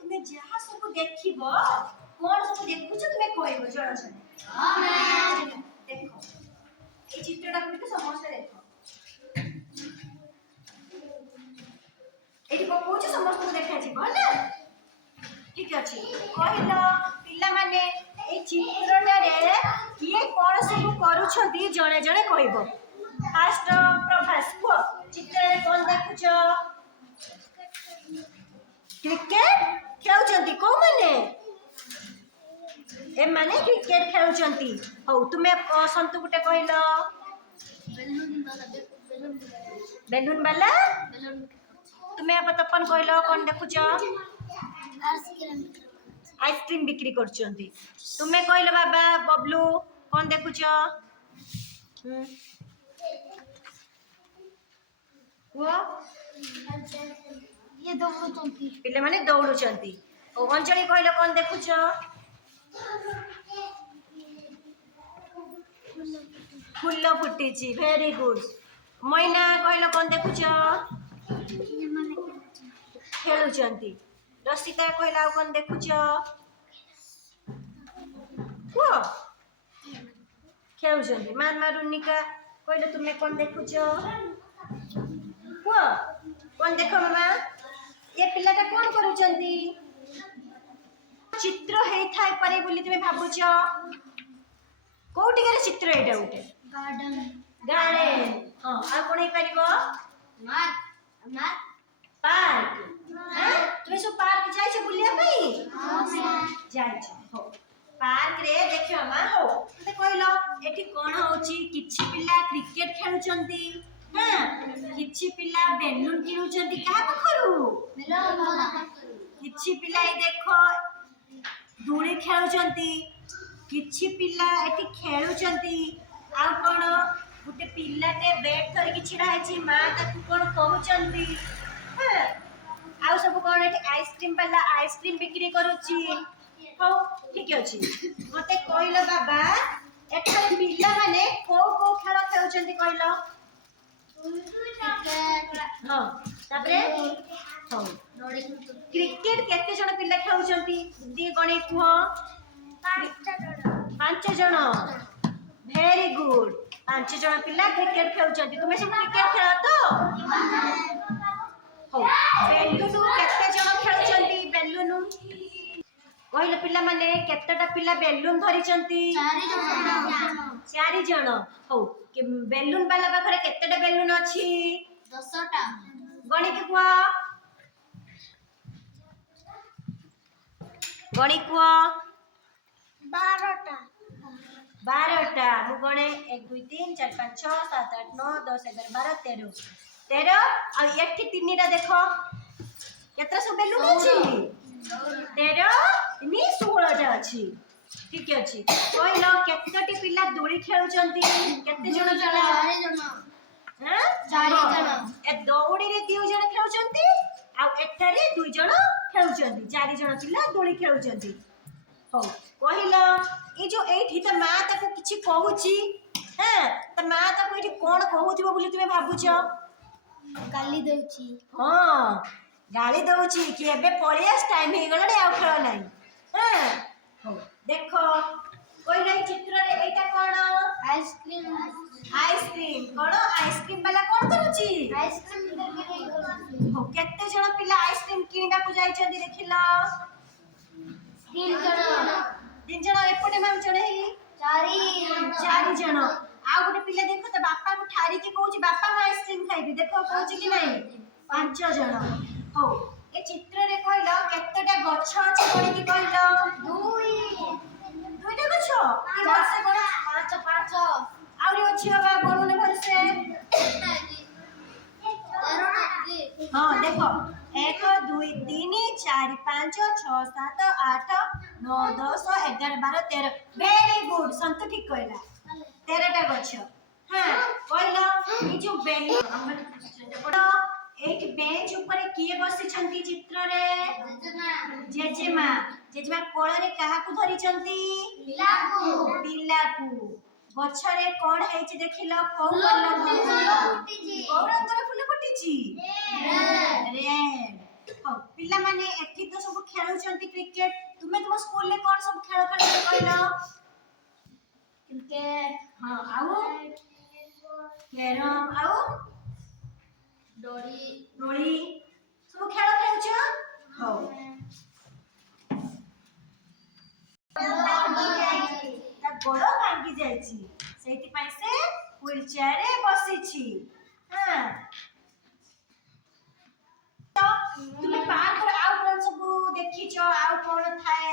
तुम्हें जहाँ सब देखिबो कौन सब देखुछ तुम्हें कहबो जण जण देखो ए चित्रटा को समस्त देखो एठी पकोछ समस्त को देखा छी भले ठीक अछि कहलो पिल्ला माने ए चित्रटा रे किए कोन सब करूछथि जणे जणे कहबो फास्ट प्रभास को चित्र रे कोन देखुछ क्रिकेट खेलुछंती को माने ए माने क्रिकेट खेलुछंती हो तुमे संतु गुटे कहलो बेलून वाला तुमे अब तपन कहलो कोन देखुछ आइसक्रीम बिक्री करछंती तुमे कहलो बाबा बबलू कोन देखुछ वो ये दौड़ुचंती पिले माने दौड़ुचंती ओ अंजलि कहलो कोन देखुछ फूल फुटीची वेरी गुड मैना कहलो कोन देखुछ खेलुचंती रसिता कहला कोन देखुछ को खेलुचंती मान मारुनिका कहलो तुमे कोन देखुछ को कोन देखो मामा ये पिलाटा कोन करूचंती चित्र हेई थाई पारे बोली तुमे भाबुछ कोटिकर चित्र एटा उठे गार्डन गार्डन हां आ कोन हे परिबो मार पार्क हां तुमे सो पार्क जाय छ बुलिया पई हां जाय छ हो पार्क रे देखियो मा हो ते कहलो एठी कोन होची किछि पिला क्रिकेट खेलुचंती हां किछि पिला बेलून किनुचंती का पखरु किछि पिला ए देखो दूरी खेलुचंती किछि पिला एठी खेलुचंती आ कोन गुटे पिलाटे बैट धरि कि छिडा हैची मा ताकू कोन कहउचंती हां आ सब कोन एठी आइसक्रीम वाला आइसक्रीम बिक्री करूची हो ठीक अछि मते कहलो बाबा एठा पिला माने को खेल खेलुचंती कहलो हां तापरे हो क्रिकेट केते जण पिला खेलुचंती दी गणी कुह 5 जण वेरी गुड 5 जण पिला क्रिकेट खेलुचंती तुमे सब क्रिकेट खेल तो हो बेलून केते जण खेलुचंती बेलून कहले पिला माने केतेटा पिला बेलून धरिचंती 4 जण हो बेलून वाला पाखरे केतेटा बेलून अछि 10टा गणी के कुआ गणी कुआ 12टा 12टा मु गणे 1 2 3 4 5 6 7 8 9 10 11 12 13 आ एठी तीनटा देखो केतरा सब बेलून अछि 13 इनी 16 टा अछि ठीक अछि कहलो केतेटी पिला दोली खेलुचंती केते जण जण 4 जण हां 4 जण ए दौड़ी रे 2 जण खेलुचंती आ एटारे 2 जण खेलुचंती 4 जण पिला दोली खेलुचंती हो कहलो ए जो एठी त मा ताको किछि कहूची हां त मा ताको एठी कोन कहूथिबो बोली तुमे भाबुछ गाली देउची हां गाली दउची कि एबे पळियास टाइम हे गलडे आ खेल नाही हां हो देखो कोई नहीं चित्र रे एटा cone ice cream ice cream cone ice cream वाला कोन करूची आइसक्रीम बिक्री करूची हो केते जण पिला आइसक्रीम किनडा को जाइछंती देखिलो 3 जण एपटे माम जणे ही 4 जण आ गुटे पिला देखो त बापा को ठारी के कहूची बापा हम आइसक्रीम खाइबी देखो कहूची कि नहीं 5 जण हो ए चित्र रे कहलो केतेटा गछ अछि कोन कि कहलो 2टा गछ कि वर्षे कोन 5 आउरी अछि बाबा बोलुने भलसे हां देखो 1 2 3 4 5 6 7 8 9 10 11 12 13 वेरी गुड संत ठीक कहला 13टा गछ हां कहलो ई जो बेली हमर एक बेंच ऊपर किए बसी छंती चित्र रे जेजेमा जेजेमा कोळ रे काहा को धरि छंती पिलाकू गछरे कोन हेछि देखिलो को कलर फुल फुटीची को रंगर फुल फुटीची रेड ହଉ ପିଲାମାନେ ଏଠି ତ ସବୁ ଖେଳୁଛନ୍ତି କ୍ରିକେଟ ତୁମେ ତୁମ ସ୍କୁଲରେ କ'ଣ ସବୁ ଖେଳ ଖେଳୁଛ କହିଲ କ୍ରିକେଟ ହଁ ଆଉ କ୍ୟାରମ ଆଉ ଦୋଳି ଦୋଳି ସବୁ ଖେଳ ଖେଳୁଛ ହଉ ତା ଗୋଡ଼ ଭାଙ୍ଗି ଯାଇଛି ସେଇଥିପାଇଁ ସେ ହୁଇଲ ଚେୟାରରେ ବସିଛି ହଁ ତୁମେ ପାର୍କରେ ଆଉ କ'ଣ ସବୁ ଦେଖିଛ ଆଉ କ'ଣ ଥାଏ